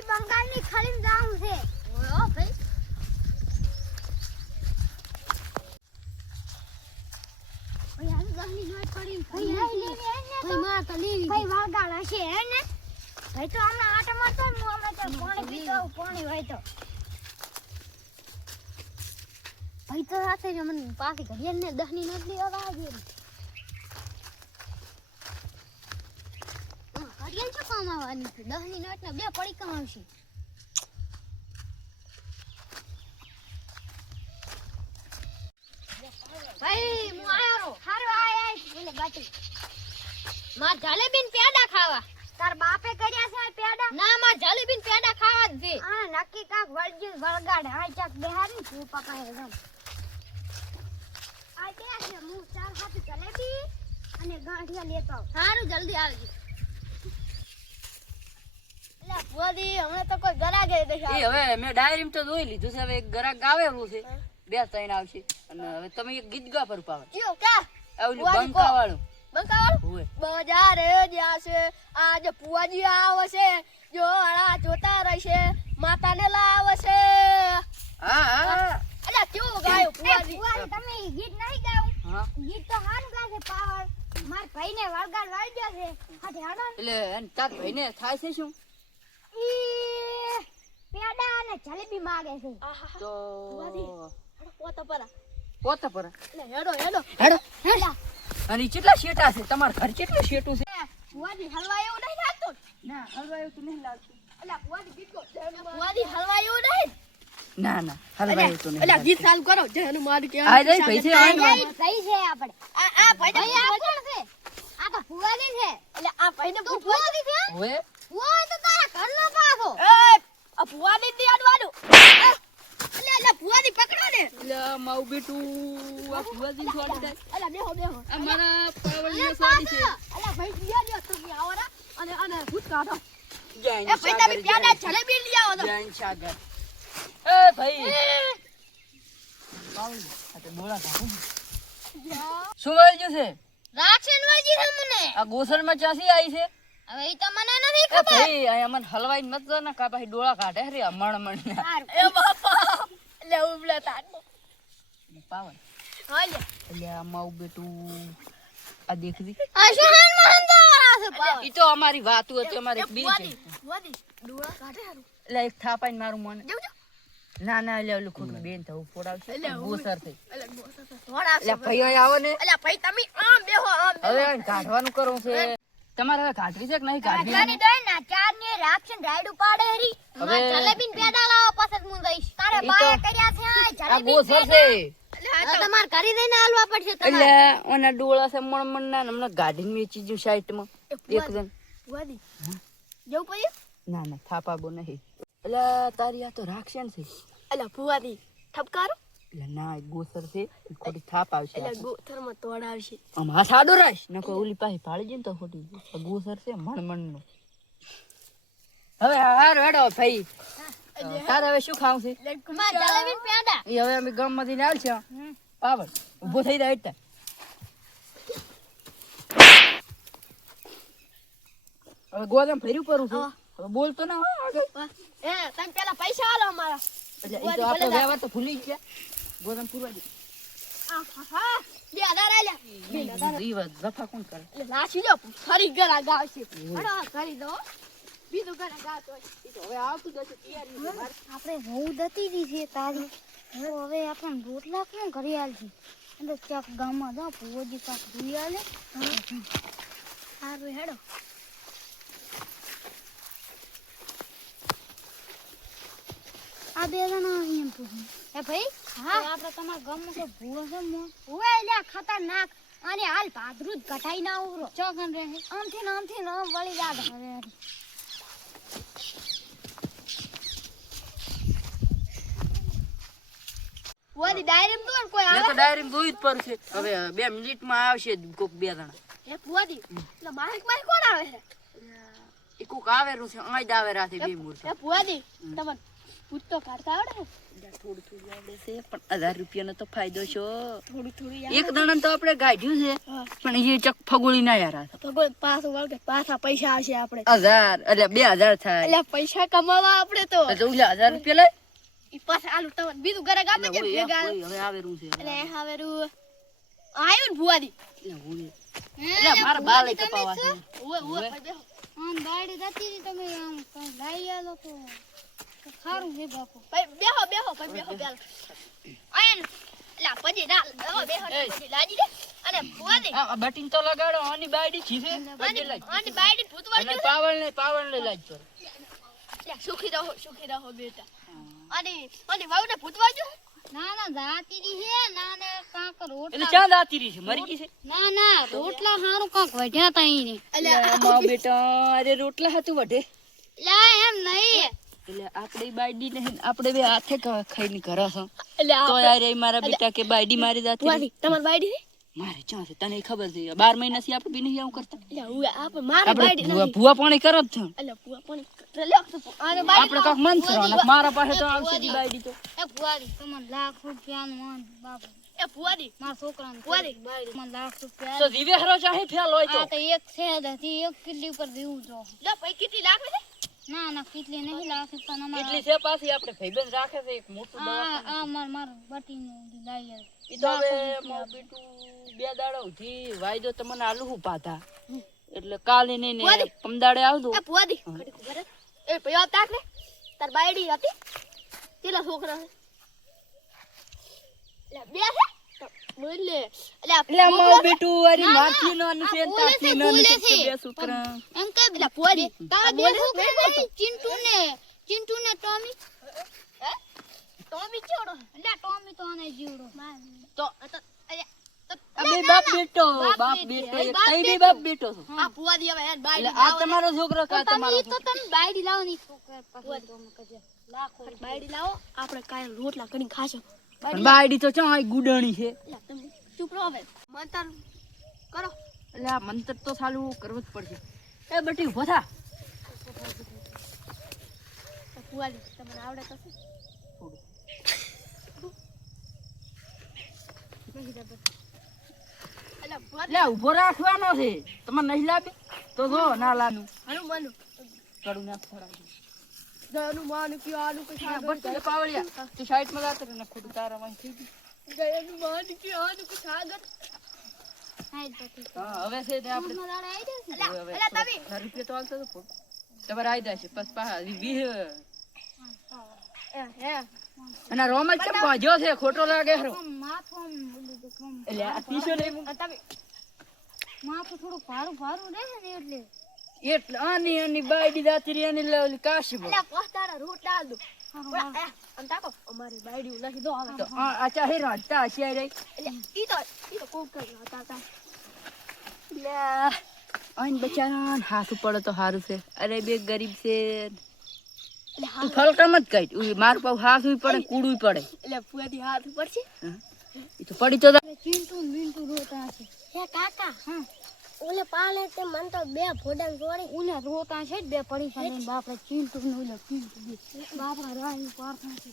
ભાઈ બંગાળની ખાલી જાવું છે. ઓયો ભાઈ. ભાઈ હાલ ગહની નોટ પડી ભાઈ હાલ લે ભાઈ માર તો લેવી ભાઈ વાગાળ હશે હે ને ભાઈ તો હમણાં આટો મારતો હું હમણાં તો પાણી પીતો પાણી હોય તો. ભાઈ તો સાથે જ મને પાછી ઘડિયાળ ને દહની નોટ લેવા આવી ઘડિયાળ કામ આવવાની છે. દહની નોટ ને બે પડી કામ આવશે. ભાઈ હું આયો હારો આય બોલે બાટી માં જલેબીન પેડા ખાવા. તાર બાપે કર્યા છે પેડા? ના માં જલેબીન પેડા ખાવા જ હા આ નક્કી કાક વળજી વળગાડે. હા ચાક બેહારી તું પપ્પા હે ગમ આ ત્યાં છે? હું ચાર હાથ જલેબી અને ગાંઠિયા લેતો આવું. સારું જલ્દી આવજો. તો કોઈ ગરાગે એ હવે મેં ડાયરીમાં તો જોઈ લીધું છે હવે એક ગ્રાહક આવેલું છે. બે ત્રણ આવશે. અને હવે તમે એક ગીત ગા પર પાવે કયો કા આવલું બંકા વાળું બંકાવાળું. હોવે. બજારે જાશે આજ ફુવાજી આવશે જો જોતા રહેશે માતાને લાવશે. હા હા કેવું ગાયો ફુવાજી, તમે ગીત નહીં ગાવું. ગીત તો હારું ગાશે પાવર માર ભાઈને વળગાડ છે. હાથે હાડો ને. એટલે એને તાર ભાઈને થાય છે શું? ઈ પેડા અને જલેબી માગે છે. તો પોતા પરા પોતા પર એટલે હેડો હેડો. હેડો અને કેટલા શેટા છે? તમારા ઘર કેટલું શેટું છે? ફુવાજી હલવા એવું નહીં લાગતું? ના હલવા એવું તો નહીં લાગતું. અલ્યા ફુવાજી ગીત ગો હલવા એવું નહીં? ના ના હલવા એવું તો નહીં અલ્યા ગીત લાગતું. ચાલુ કરો. જય હનુમાન કે આ રહી પૈસે આ વાંધો છે આપણે. આ આ ભાઈ આ કોણ છે? આ તો ફુવાજી છે. એટલે આ ભાઈને તું છે? હવે? ફુવા તો ઘરનો પાછો. એ આ ફુવાજી ની અડવાનું એટલે એટલે ફુવાજી પકડો ને. એટલે મારું બેટું આ ફુવાજી છોડી દે અલ્યા બેહો બેહો. આ મારા પાવળીને છોડી છે. અલ્યા ભાઈ દિયા દિયો તમે આવો ને. અને અને ભૂત કાઢો. જય એ ભાઈ તમે સાગર, જલેબી લઈ આવો જય સાગર. એ ભાઈ. પાવળી, આ તો. શું વાળ્યું છે? છે મને. આ ગોસલમાં ચાસી આવી છે? હવે ઈ તો મને નથી એ ભાઈ અહીંયા મને હલવાઈ મત દો ને કા ડોળા કાઢે રે મણ મણ એ બાપા. એટલે ઉબલા તાટ પાવન. હાલે એટલે આ બેટું આ દેખવી આ શું હનુમાન છે પાવ ઈ તો અમારી વાતું હતી અમારી એક બીજ છે. ફુવાજી ડોળા કાઢે હારું. એટલે એક થાપાઈને મારું મન. ના ના એટલે ઓલું ખોટું બેન થવું પોડાવશે એટલે ગોસર થઈ. એટલે ભાઈ આવો ને. એટલે ભાઈ તમે આમ બેહો આમ હવે કાઢવાનું કરવું છે. તમારે હવે કાઢવી છે કે નહીં કાઢવી ગાડી દઈ ના ચાર ને રાક્ષણ રાઈડ ઉપાડે હરી. હવે જલેબીન પેડા લાવો પાછળ હું દઈશ. તારે બાયા કર્યા છે આ આ જલેબી ગોસર છે. એટલે તમારે કરી દઈને હાલવા પડશે એટલે ઓના ડોળા છે મણ મણ ના હમણાં વેચી એક જણ. જવું પડ્યું? ના ના થાપાબો નહીં. એટલે તારી આ તો રાક્ષણ છે. અલ્યા ફુવાદી ઠપકારો. એટલે ના એ ગોસર છે ઈ ખોટી થાપ આવશે એટલે ગોથરમાં તોડાવશે આમ હાથ આડો રાખ નકો ઓલી પાસે ભાળી જાય તો ખોટી ગોસર છે મણ મણ હવે હાર હેડો ભાઈ. તારે હવે શું ખાવું છે? માં જલેબીન પેડા એ હવે અમે ગામમાંથી લાવ છે પાવર ઊભો થઈ જાય એટલે હવે ગોદામ ફેર્યું પરું છું. હવે બોલતો ના આગળ. એ તમે પેલા પૈસા આલો અમારા. એટલે ઈ તો આપણો વ્યવહાર તો ભૂલી જ ગયા. ગોદામ પૂરવા દે. આપણે બહુ દતી દી છે તારી. હવે આપણે રોટલા કેમ કરી આલજી ચાક ગામમાં જાઓ પૂવજી કાક ધોઈ આલે. સારું હેડો. આ બે જણા એમ પૂછું એ ભાઈ હા. આપણે તમારા ગામમાં કોઈ ભૂવો છે મો. ભૂવે લ્યા ખતરનાક અને હાલ ભાદરું જ ઘટાઈ ના ઉરો ચોકન રહે. આમથી ને આમથી ને આમ વળી યાદ હવે ઓલી ડાયરીમ તો ને કોઈ મેં આવે? તો ડાયરી જોઈ જ છે. હવે બે મિનિટમાં આવશે કોક બે જણા. એ પુવાદી એટલે માહિક માહિક કોણ આવે છે? એ કોક આવેલું છે આજ આવે રાતે બે મૂર્તિ. એ પુવાદી તમને પૂત તો કાઢતા આવડે થોડું થોડું આવડે છે પણ હજાર રૂપિયાનો તો ફાયદો છો. થોડું થોડું એક દણા તો આપણે ગાઢ્યું છે પણ એ ચક ફગોળી ના યાર આ પાછું વળગે પાછા પૈસા આવશે આપણે. હજાર એટલે બે હજાર થાય. એટલે પૈસા કમાવા આપણે તો. તો હજાર રૂપિયા લઈ. ઈ પાછા આલુ બીજું ઘરે ભેગા હવે છે. એટલે હવે રૂ આવ્યું ને ભુવાદી એટલે ઓય. એટલે મારા બા કપાવા છે? ઓય ઓય આમ બાયડી જતી તમે આમ. કઈ લઈ આલો તો તો. સારું હે બાપુ. ભાઈ બેહો બેહો ભાઈ બેહો બેલ આયન લા પજી ના બેહો બેહો પછી લાજી દે. અને ભુવાદી આ બટિંગ તો લગાડો આની બાયડી છીસે આની આની બાયડી ભૂતવાળ અને પાવળ ને પાવળ ને લાજ પર સુખી રહો સુખી રહો બેટા. અને અને વાવને ભૂતવા જો ના ના દાતીરી છે ના ના કાંક રોટલા એટલે ક્યાં દાતીરી છે? મરી ગઈ છે? ના ના રોટલા સારું કાંક વઢ્યા તા અહીં મારા બેટા અરે રોટલા હતું વઢે લા એમ નહીં. એટલે આપણે બાયડી ને આપણે બે હાથે ખાઈને ઘરે છો એટલે તો યાર એ મારા બેટા કે બાયડી મારી જાતી તમાર બાયડી મારે ચા છે તને ખબર છે બાર મહિના થી આપણે બી નહીં આવું કરતા. બાયડી ભૂવા પાણી કરો જ બાયડી આપણે કાક મન છે અને મારા પાસે તો આવશે દી બાયડી તો. એ ભુવારી તમને લાખ રૂપિયાનું મન બાપુ એ ભુવાદી મારા છોકરાને ભુવાદી. મને લાખ રૂપિયા તો દીવે હરો ચાહે ફેલ હોય તો. આ તો એક છે હતી એક કિલ્લી ઉપર દીવું જો. લે ભાઈ કેટલી લાગે છે ના ના કેટલી નહીં લાખી પણ અમાર કેટલી છે પાછી આપણે ભાઈબંધ રાખે છે એક મોટું દવા આ માર માર બટીનું લઈ આવ. ઈ તો હવે મો બીટુ બે દાડા ઉધી વાયદો તમને આલુ હું પાતા એટલે કાલે નહીં ને. પમદાડે આવજો. એ પોદી ઘડીક ઊભા એ ભઈ તાક ને. તાર બાયડી હતી. કેટલા છોકરા છે? એટલે બે છે. તો બોલ. એટલે છે? બેટું અરે માથી નો આ છે તાથી નો છે. બે છોકરા એમ કે એટલે ભુવાદી તારા બે છોકરા ચિંટુ ને ચિંટુ ને ટોમી. ટોમી ચેવડો? એટલે ટોમી તો આને જીવડો. તો આ તો અલ્યા, તો- આ બે બાપ બેટો બાપ બેટો કઈ બી બાપ બેટો. આ ભુવાદી હવે યાર એટલે બાયડી આ તમારો છોકરો કા તમારો તો તમે બાયડી લાવો ની છોકરા પાસે તો અમે લાખો. બાયડી લાવો. આપણે કાય રોટલા કરીને ખાશો. બાયડી તો ચા ગુડણી છે. ચૂપ રહો હવે. મંતર કરો. એટલે આ મંતર તો સાલું કરવું જ પડશે. એ બટી ઊભો થા. કુવાલી તમને આવડે તો. એટલે ઊભો રાખવાનો છે. તમને નહીં લાગે? તો જો ના લાનું કરું કડું ના ખવડાવજો. હનુમાન કયું કઈ પાવળિયા તું ને ખોટું તારા થઈ ગયું. કયું આનું કઈ સાગર હા હવે છે તે આપણે હજાર રૂપિયા તો હાલતો હતો તમારે આવી જશે બસ પાછા વીહ અને રોમ જ કેમ ભાજ્યો છે ખોટો લાગે હરો એટલે આ ટીશો લઈ મૂક. તમે માથું થોડું ભારું ભારું રહે ને એટલે એટલે આની આની બાયડી જાતી રહી અને લેવલી કાશી બોલ. પોસ્તાડા રોટલા દો આમ તાકો. અમારી બાયડી નાખી દો હવે તો. આ આ ચાહે રાંધતા હશે આ એટલે ઈ તો ઈ તો કોક જ હતા તા લે આઈને બચારાને હાથ પડે તો સારું છે. અરે બે ગરીબ છે. તું ફલકમ જ કઈ મારું પાછું હાથ પડે કૂડું પડે. એટલે ફુવાથી હાથ પડશે તો પડી તો. ચિંટુ ને રોતા છે હે કાકા. હા. ઓલે પાલે તે મન તો બે ફોડન જોડી. ઉને રોતા છે બે પડી છે બાપરે ચિંટુ ને ઓલે બે. બાપરા રાહી પારતા છે.